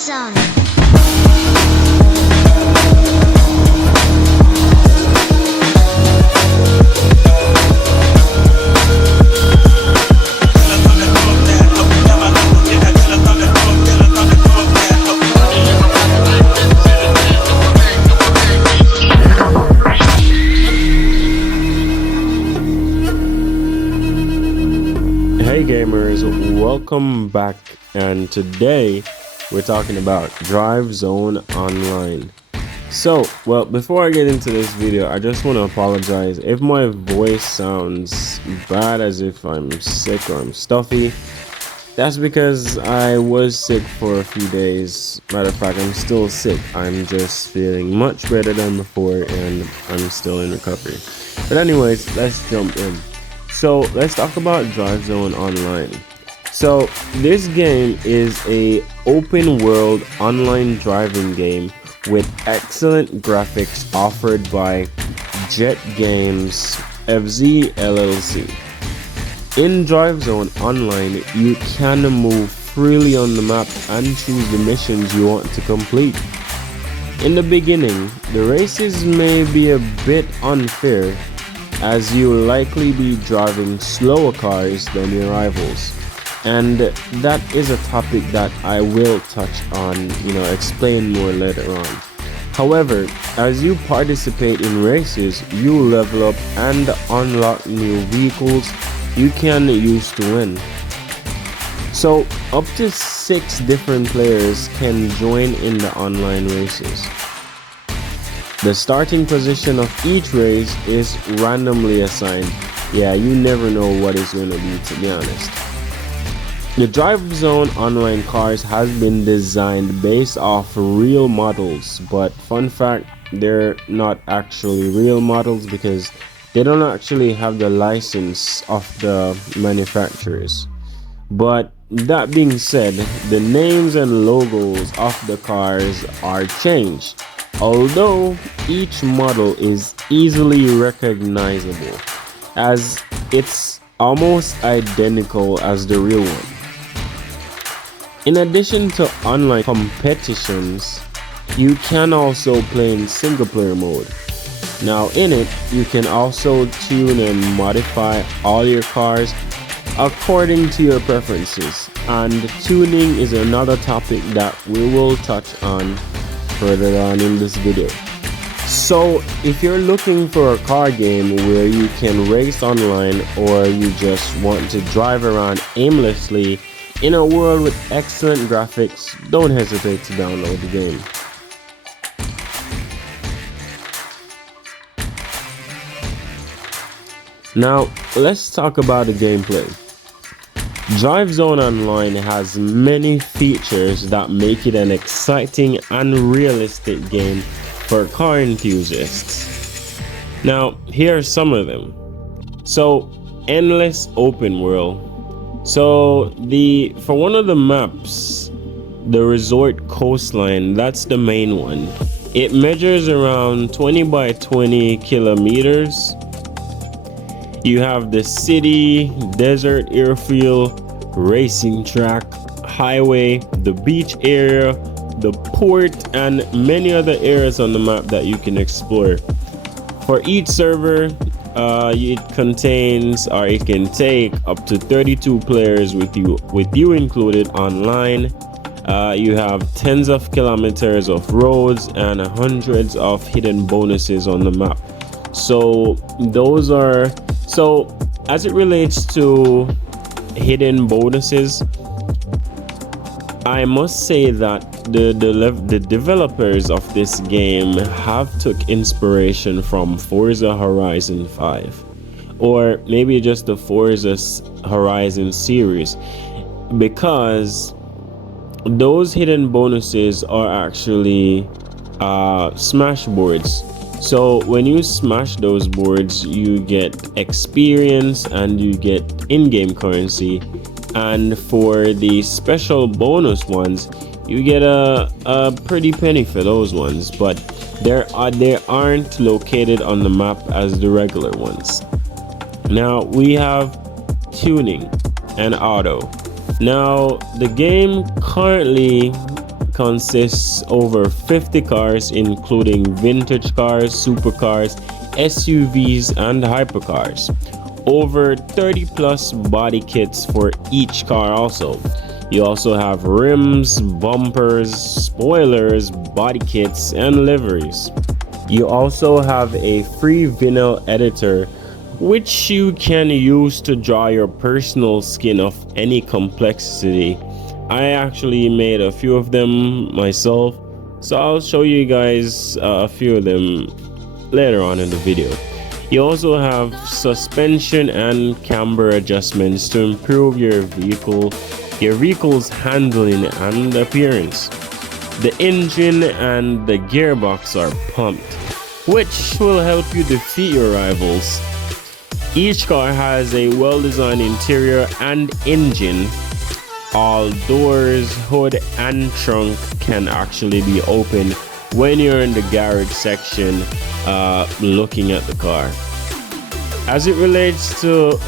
Zone. Hey gamers, welcome back, and today we're talking about Drive Zone Online. So, well, before I get into this video, I just want to apologize if my voice sounds bad, as if I'm sick or I'm stuffy. That's because I was sick for a few days. Matter of fact, I'm still sick. I'm just feeling much better than before, and I'm still in recovery. But anyways, let's jump in. So let's talk about Drive Zone Online. So this game is a open world online driving game with excellent graphics offered by Jet Games FZ LLC. In Drive Zone Online, you can move freely on the map and choose the missions you want to complete. In the beginning, the races may be a bit unfair, as you'll likely be driving slower cars than your rivals, and that is a topic that I will touch on, explain more later on. However, as you participate in races, you level up and unlock new vehicles you can use to win. So up to 6 different players can join in the online races. The starting position of each race is randomly assigned. Yeah, you never know what it's going to be, to be honest. The Drive Zone Online cars has been designed based off real models, but fun fact, they're not actually real models because they don't actually have the license of the manufacturers. But that being said, the names and logos of the cars are changed, although each model is easily recognizable, as it's almost identical as the real one. In addition to online competitions, you can also play in single player mode. Now in it, you can also tune and modify all your cars according to your preferences, and tuning is another topic that we will touch on further on in this video. So if you're looking for a car game where you can race online, or you just want to drive around aimlessly in a world with excellent graphics, don't hesitate to download the game. Now let's talk about the gameplay. Drive Zone Online has many features that make it an exciting and realistic game for car enthusiasts. Now, here are some of them. So, endless open world. So, for one of the maps, the resort coastline, that's the main one. It measures around 20 by 20 kilometers. You have the city, desert airfield, racing track, highway, the beach area, the port, and many other areas on the map that you can explore. For each server, it contains, or it can take, up to 32 players with you included online. You have tens of kilometers of roads and hundreds of hidden bonuses on the map. So as it relates to hidden bonuses, I must say that the developers of this game have took inspiration from Forza Horizon 5, or maybe just the Forza Horizon series, because those hidden bonuses are actually smash boards. So when you smash those boards, you get experience and you get in-game currency, and for the special bonus ones, you get a pretty penny for those ones, but they aren't located on the map as the regular ones. Now we have tuning and auto. Now the game currently that consists over 50 cars, including vintage cars, supercars, SUVs, and hypercars. Over 30 plus body kits for each car also. You also have rims, bumpers, spoilers, body kits, and liveries. You also have a free vinyl editor which you can use to draw your personal skin of any complexity. I actually made a few of them myself, so I'll show you guys a few of them later on in the video. You also have suspension and camber adjustments to improve your vehicle's handling and appearance. The engine and the gearbox are pumped, which will help you defeat your rivals. Each car has a well-designed interior and engine. All doors, hood, and trunk can actually be opened when you're in the garage section looking at the car. As it relates to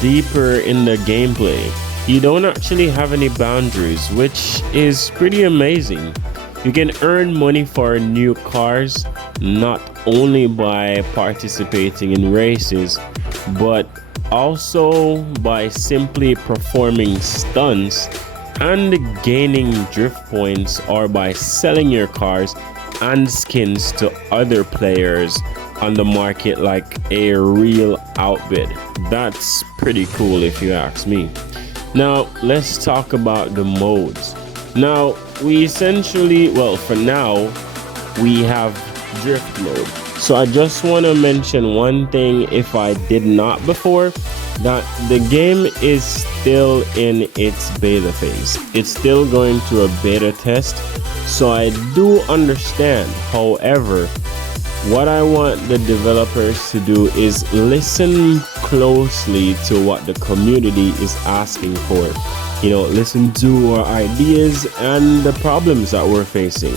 deeper in the gameplay, you don't actually have any boundaries, which is pretty amazing. You can earn money for new cars not only by participating in races, but also by simply performing stunts and gaining drift points, or by selling your cars and skins to other players on the market like a real outbid. That's pretty cool if you ask me. Now let's talk about the modes. Now we essentially, well, for now we have drift mode. So I just want to mention one thing, if I did not before, that the game is still in its beta phase. It's still going through a beta test, so I do understand. However, what I want the developers to do is listen closely to what the community is asking for. You know, listen to our ideas and the problems that we're facing.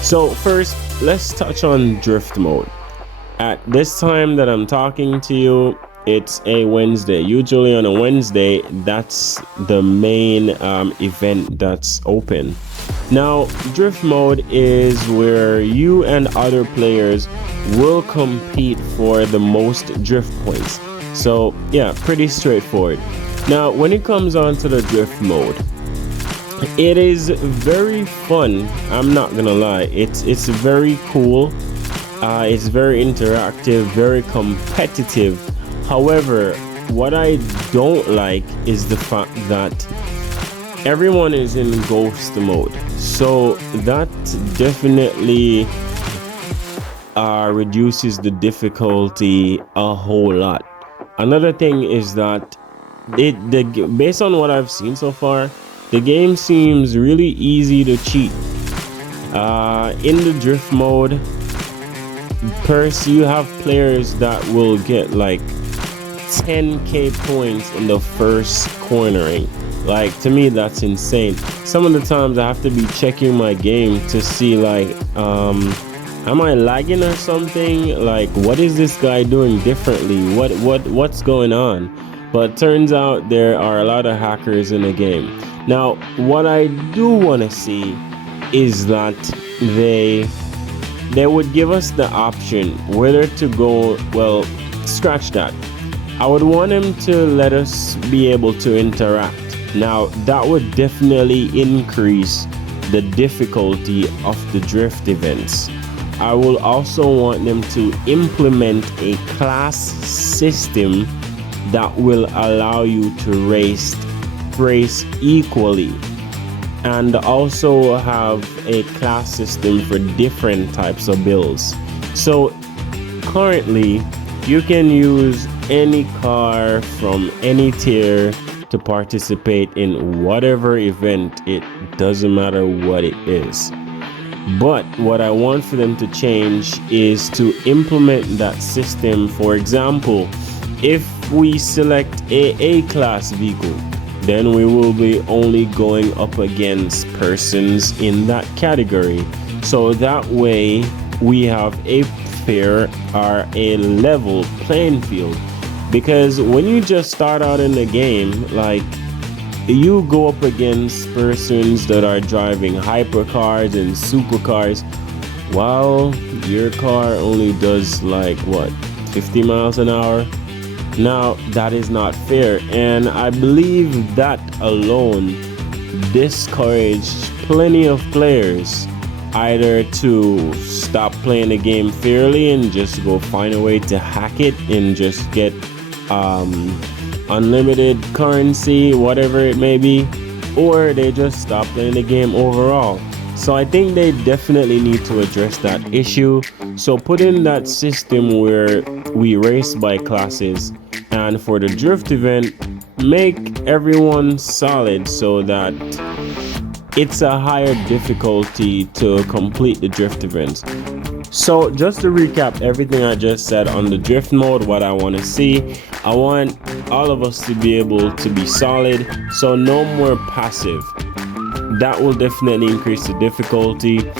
So first, let's touch on drift mode. At this time that I'm talking to you, it's a Wednesday. Usually on a Wednesday, that's the main event that's open. Now, drift mode is where you and other players will compete for the most drift points. So yeah, pretty straightforward. Now, when it comes on to the drift mode, it is very fun. I'm not gonna lie, it's very cool. It's very interactive, very competitive. However, what I don't like is the fact that everyone is in ghost mode, so that definitely reduces the difficulty a whole lot. Another thing is that based on what I've seen so far, the game seems really easy to cheat. In the drift mode, you have players that will get like 10k points in the first cornering. Like, to me, that's insane. Some of the times I have to be checking my game to see like am I lagging or something? Like, what is this guy doing differently? What's going on? But turns out there are a lot of hackers in the game. Now, what I do want to see is that they would give us the option whether to go, well, scratch that. I would want them to let us be able to interact. Now, that would definitely increase the difficulty of the drift events. I will also want them to implement a class system that will allow you to race equally, and also have a class system for different types of builds. So currently you can use any car from any tier to participate in whatever event. It doesn't matter what it is. But what I want for them to change is to implement that system. For example, if we select a A-class vehicle, then we will be only going up against persons in that category. So that way we have a fair or a level playing field. Because when you just start out in the game, like, you go up against persons that are driving hypercars and supercars while your car only does like what, 50 miles an hour. Now that is not fair, and I believe that alone discouraged plenty of players either to stop playing the game fairly and just go find a way to hack it and just get unlimited currency, whatever it may be, or they just stop playing the game overall. So I think they definitely need to address that issue. So put in that system where we race by classes, and for the drift event, make everyone solid so that it's a higher difficulty to complete the drift events. So just to recap everything I just said on the drift mode, what I want to see, I want all of us to be able to be solid, so no more passive. That will definitely increase the difficulty.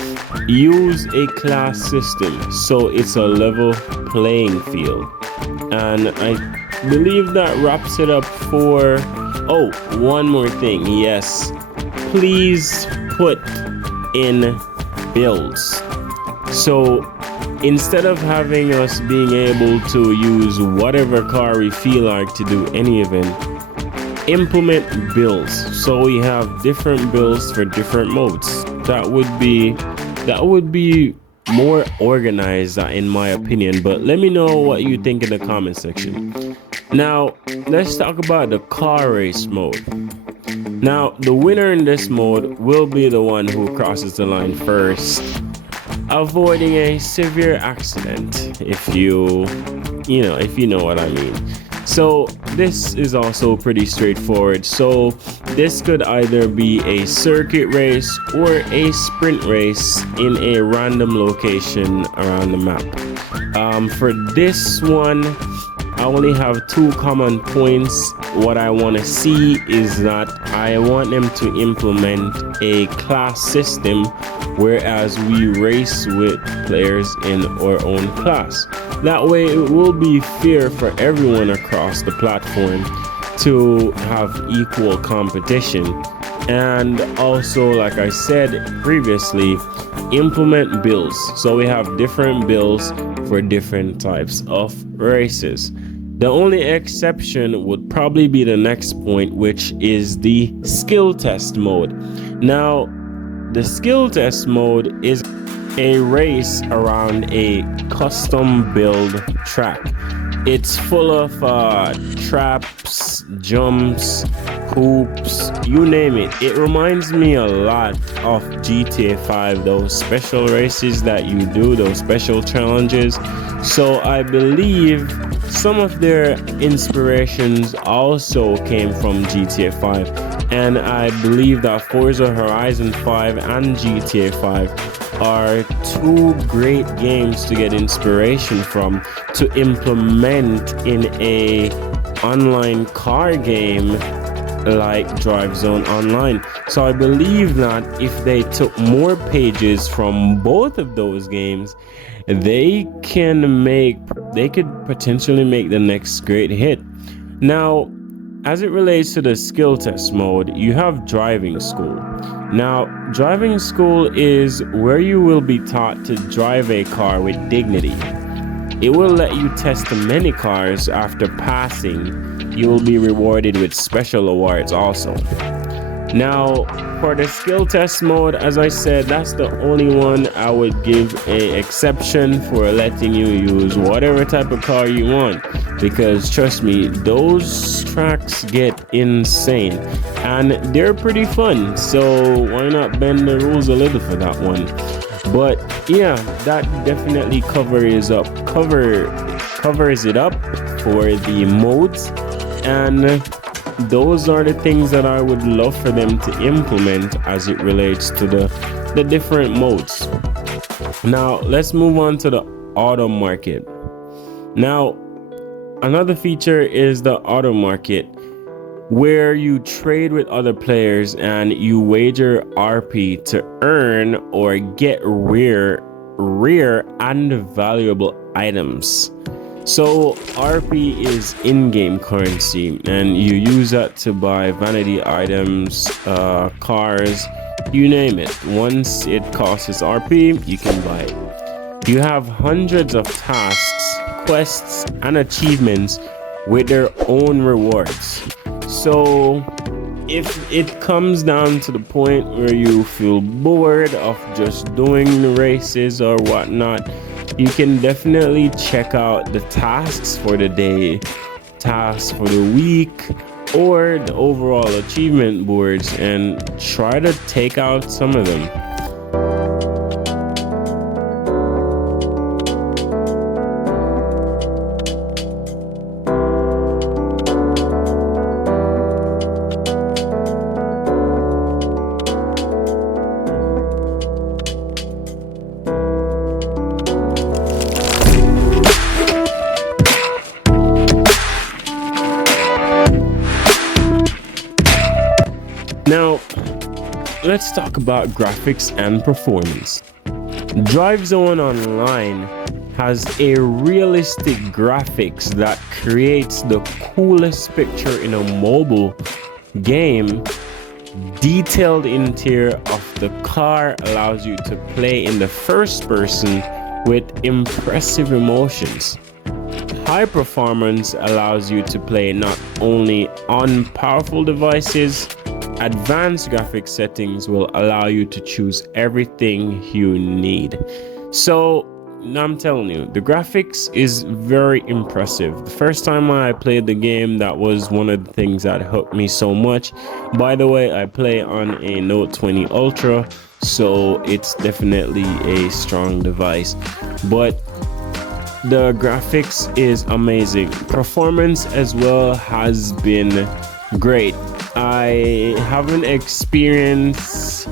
Use a class system so it's a level playing field. And I believe that wraps it up for... Oh, one more thing. Yes, please put in builds. So instead of having us being able to use whatever car we feel like to do any event, implement builds so we have different builds for different modes. That would be more organized in my opinion, but let me know what you think in the comment section. Now let's talk about the car race mode. Now the winner in this mode will be the one who crosses the line first, avoiding a severe accident, if you know what I mean. So this is also pretty straightforward. So this could either be a circuit race or a sprint race in a random location around the map. For this one, I only have two common points. What I want to see is that I want them to implement a class system, whereas we race with players in our own class. That way it will be fair for everyone across the platform to have equal competition. And also, like I said previously, implement builds so we have different builds for different types of races. The only exception would probably be the next point, which is the skill test mode. Now the skill test mode is a race around a custom build track. It's full of traps, jumps, hoops, you name it. It reminds me a lot of GTA 5, those special races that you do, those special challenges. So I believe some of their inspirations also came from GTA 5, and I believe that Forza Horizon 5 and GTA 5 are two great games to get inspiration from to implement in a online car game like drivezoneonline. So I believe that if they took more pages from both of those games, they could potentially make the next great hit. Now, as it relates to the skill test mode, you have driving school. Now, driving school is where you will be taught to drive a car with dignity. It will let you test many cars. After passing, you will be rewarded with special awards also. Now, for the skill test mode, as I said, that's the only one I would give an exception for letting you use whatever type of car you want, because trust me, those tracks get insane and they're pretty fun. So why not bend the rules a little for that one? But yeah, that definitely covers it up for the modes, and those are the things that I would love for them to implement as it relates to the different modes. Now let's move on to the auto market. Now another feature is the auto market, where you trade with other players and you wager RP to earn or get rare and valuable items. So RP is in-game currency, and you use that to buy vanity items, cars, you name it. Once it costs RP, you can buy it. You have hundreds of tasks, quests, and achievements with their own rewards. So if it comes down to the point where you feel bored of just doing the races or whatnot, you can definitely check out the tasks for the day, tasks for the week, or the overall achievement boards and try to take out some of them. Now, let's talk about graphics and performance. DriveZone Online has a realistic graphics that creates the coolest picture in a mobile game. Detailed interior of the car allows you to play in the first person with impressive emotions. High performance allows you to play not only on powerful devices. Advanced graphics settings will allow you to choose everything you need. So I'm telling you, the graphics is very impressive. The first time I played the game, that was one of the things that hooked me so much. By the way, I play on a Note 20 Ultra, so it's definitely a strong device. But the graphics is amazing. Performance as well has been great. I haven't experienced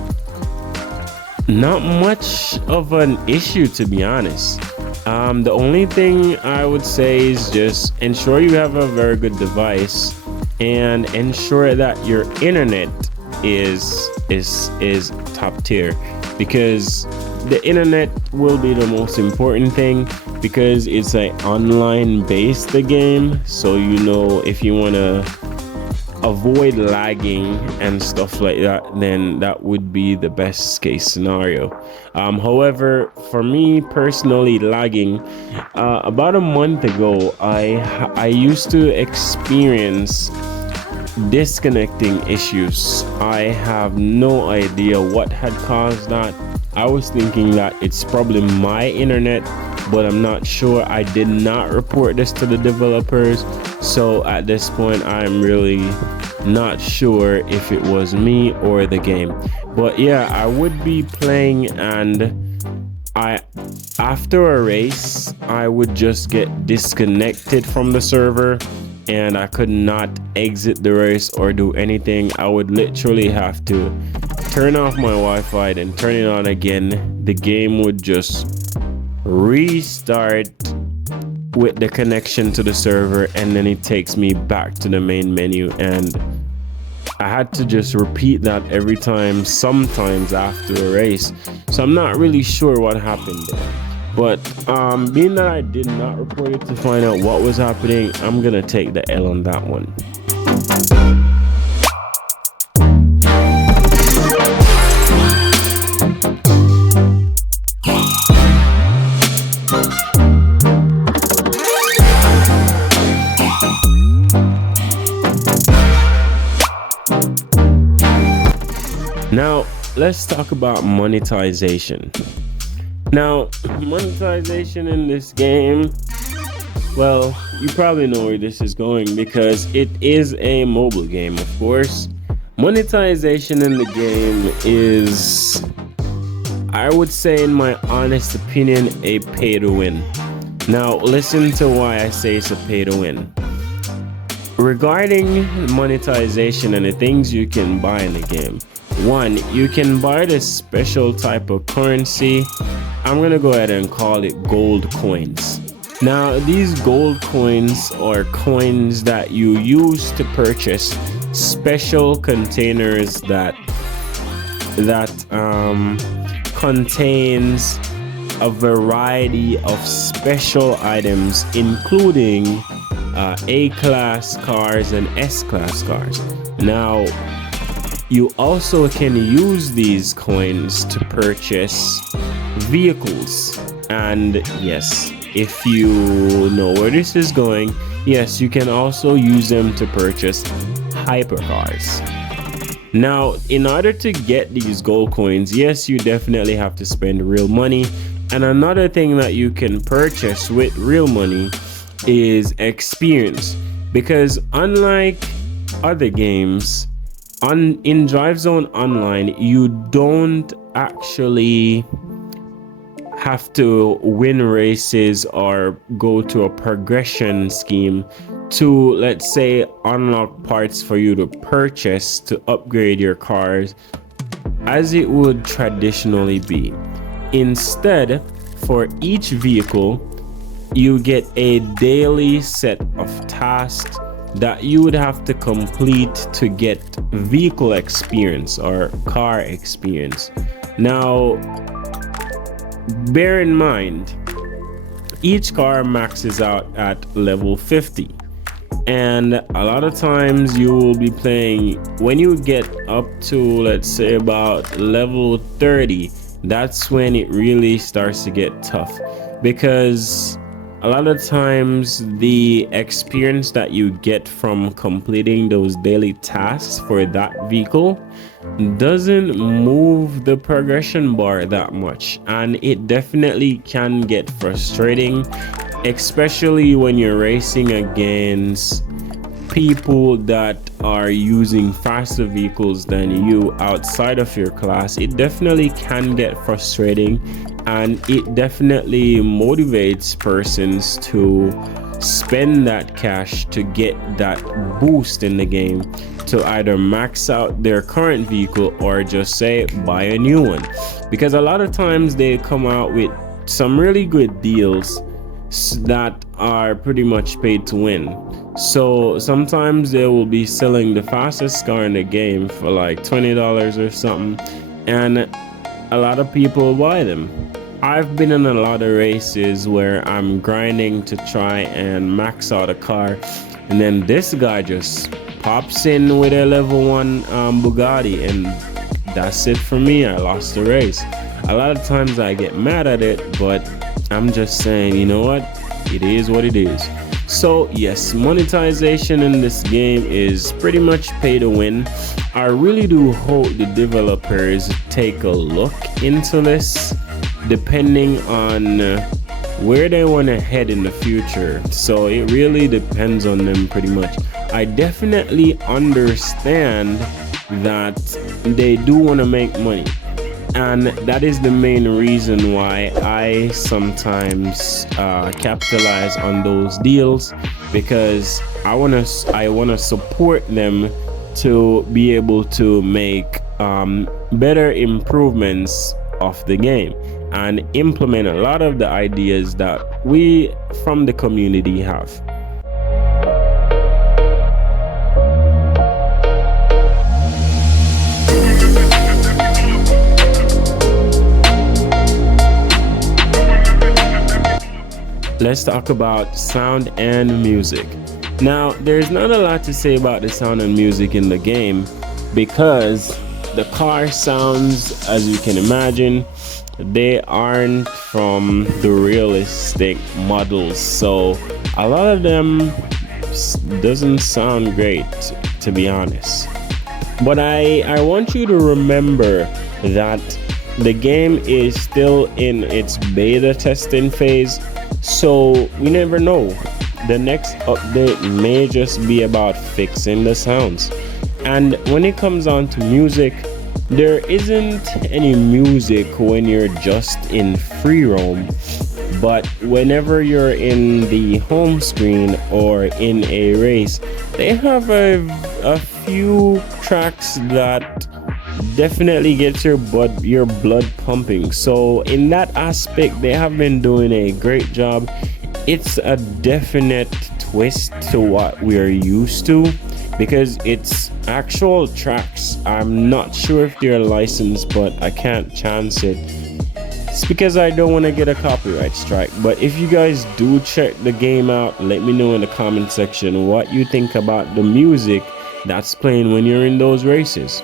not much of an issue, to be honest. The only thing I would say is just ensure you have a very good device and ensure that your internet is top tier, because the internet will be the most important thing, because it's an online based game. So you know, if you want to avoid lagging and stuff like that, then that would be the best case scenario. However, for me personally, lagging, about a month ago, I used to experience disconnecting issues. I have no idea what had caused that. I was thinking that it's probably my internet, but I'm not sure. I did not report this to the developers, so at this point I'm really not sure if it was me or the game. But yeah, I would be playing, and after a race I would just get disconnected from the server, and I could not exit the race or do anything. I would literally have to turn off my Wi-Fi and turn it on again. The game would just restart with the connection to the server, and then it takes me back to the main menu, and I had to just repeat that every time, sometimes after a race. So I'm not really sure what happened there, but being that I did not report it to find out what was happening, I'm gonna take the L on that one. Now, let's talk about monetization. Now, monetization in this game, well, you probably know where this is going because it is a mobile game, of course. Monetization in the game is, I would say, in my honest opinion, a pay to win. Now, listen to why I say it's a pay to win. Regarding monetization and the things you can buy in the game, one, you can buy this special type of currency. I'm gonna go ahead and call it gold coins. Now, these gold coins are coins that you use to purchase special containers that contains a variety of special items, including A-class cars and S-class cars. Now, you also can use these coins to purchase vehicles. And yes, if you know where this is going, yes, you can also use them to purchase hypercars. Now, in order to get these gold coins, yes, you definitely have to spend real money. And another thing that you can purchase with real money is experience. Because unlike other games, in DriveZone Online, you don't actually have to win races or go to a progression scheme to, let's say, unlock parts for you to purchase to upgrade your cars as it would traditionally be. Instead, for each vehicle, you get a daily set of tasks that you would have to complete to get vehicle experience or car experience. Now, bear in mind, each car maxes out at level 50. And a lot of times you will be playing, when you get up to, let's say, about level 30, that's when it really starts to get tough. Because a lot of times the experience that you get from completing those daily tasks for that vehicle doesn't move the progression bar that much, and it definitely can get frustrating, especially when you're racing against people that are using faster vehicles than you outside of your class. It definitely can get frustrating, and it definitely motivates persons to spend that cash to get that boost in the game to either max out their current vehicle or just say buy a new one, because a lot of times they come out with some really good deals that are pretty much paid to win. So sometimes they will be selling the fastest car in the game for like $20 or something, and a lot of people buy them. I've been in a lot of races where I'm grinding to try and max out a car, and then this guy just pops in with a level 1 Bugatti, and that's it for me. I lost the race. A lot of times I get mad at it, but I'm just saying, you know what? It is what it is. So yes, monetization in this game is pretty much pay to win. I really do hope the developers take a look into this, depending on where they want to head in the future. So it really depends on them pretty much. I definitely understand that they do want to make money, and that is the main reason why I sometimes capitalize on those deals, because I want to support them to be able to make better improvements of the game and implement a lot of the ideas that we from the community have. Let's talk about sound and music. Now, there's not a lot to say about the sound and music in the game, because the car sounds, as you can imagine, they aren't from the realistic models, so a lot of them doesn't sound great, to be honest. But I want you to remember that the game is still in its beta testing phase, so we never know. The next update may just be about fixing the sounds. And when it comes on to music, there isn't any music when you're just in free roam, but whenever you're in the home screen or in a race, they have a few tracks that definitely gets your blood pumping. So in that aspect, they have been doing a great job. It's a definite twist to what we're used to, because it's actual tracks. I'm not sure if they're licensed, but I can't chance it. It's because I don't want to get a copyright strike. But if you guys do check the game out, let me know in the comment section what you think about the music that's playing when you're in those races.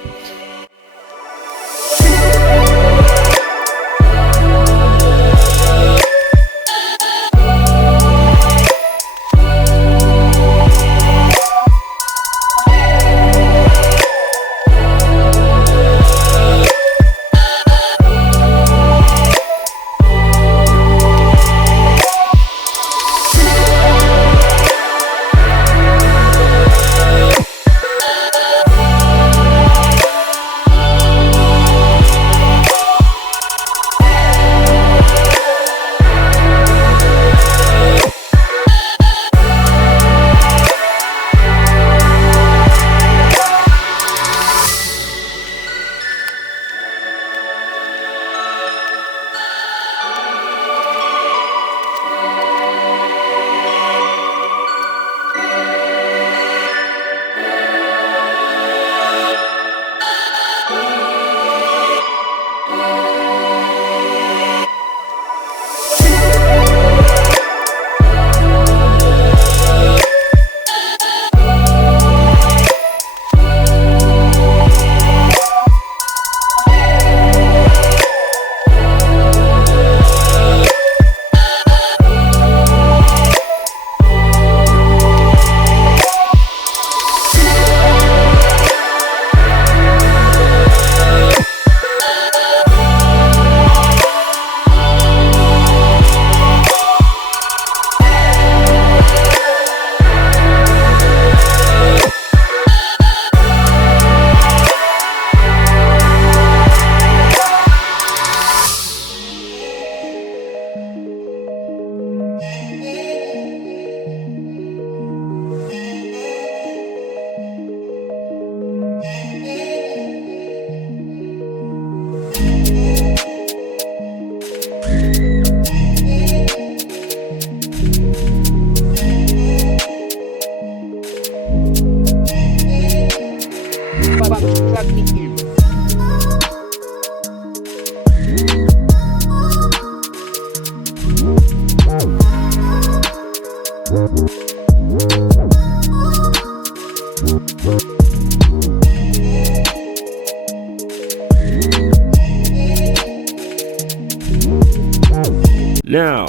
Now,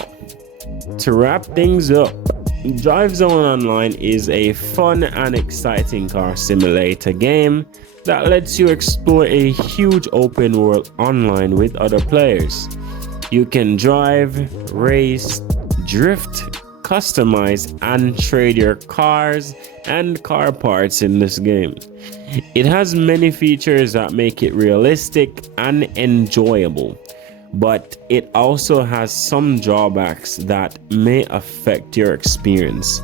to wrap things up, DriveZone Online is a fun and exciting car simulator game that lets you explore a huge open world online with other players. You can drive, race, drift, customize, and trade your cars and car parts in this game. It has many features that make it realistic and enjoyable, but it also has some drawbacks that may affect your experience.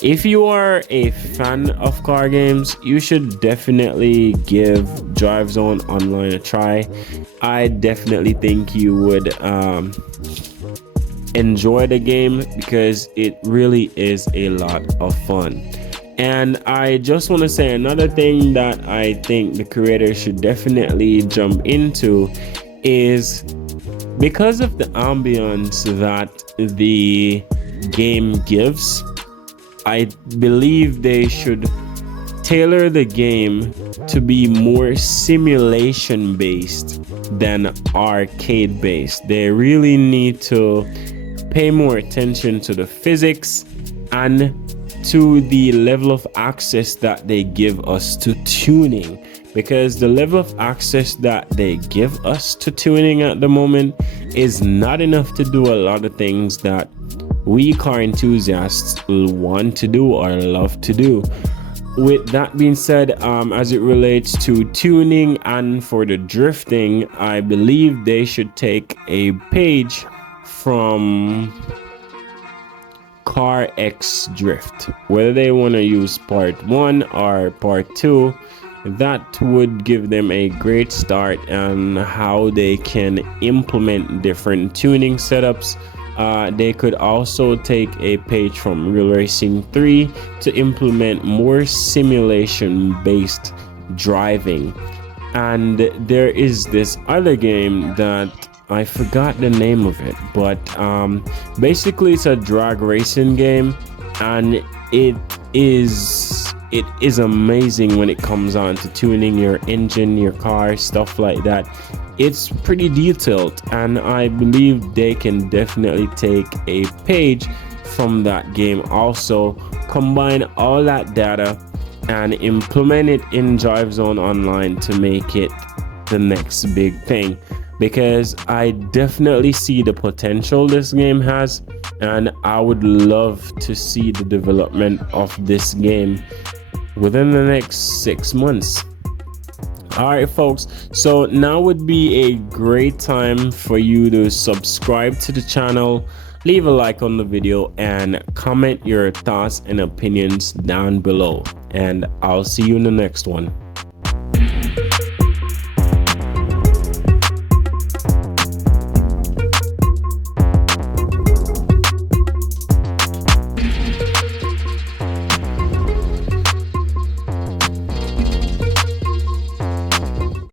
If you are a fan of car games, you should definitely give DriveZone Online a try. I definitely think you would enjoy the game because it really is a lot of fun. And I just want to say another thing that I think the creators should definitely jump into is, because of the ambience that the game gives, I believe they should tailor the game to be more simulation based than arcade based. They really need to pay more attention to the physics and to the level of access that they give us to tuning, because the level of access that they give us to tuning at the moment is not enough to do a lot of things that we car enthusiasts will want to do or love to do. With that being said, as it relates to tuning and for the drifting, I believe they should take a page from Car X Drift, whether they want to use part 1 or part 2. That would give them a great start on how they can implement different tuning setups. They could also take a page from Real Racing 3 to implement more simulation based driving. And there is this other game that I forgot the name of it, but basically it's a drag racing game, and it is amazing when it comes on to tuning your engine, your car, stuff like that. It's pretty detailed, and I believe they can definitely take a page from that game, also combine all that data and implement it in DriveZone Online to make it the next big thing, because I definitely see the potential this game has, and I would love to see the development of this game within the next 6 months. All right, folks, so now would be a great time for you to subscribe to the channel, leave a like on the video, and comment your thoughts and opinions down below, and I'll see you in the next one.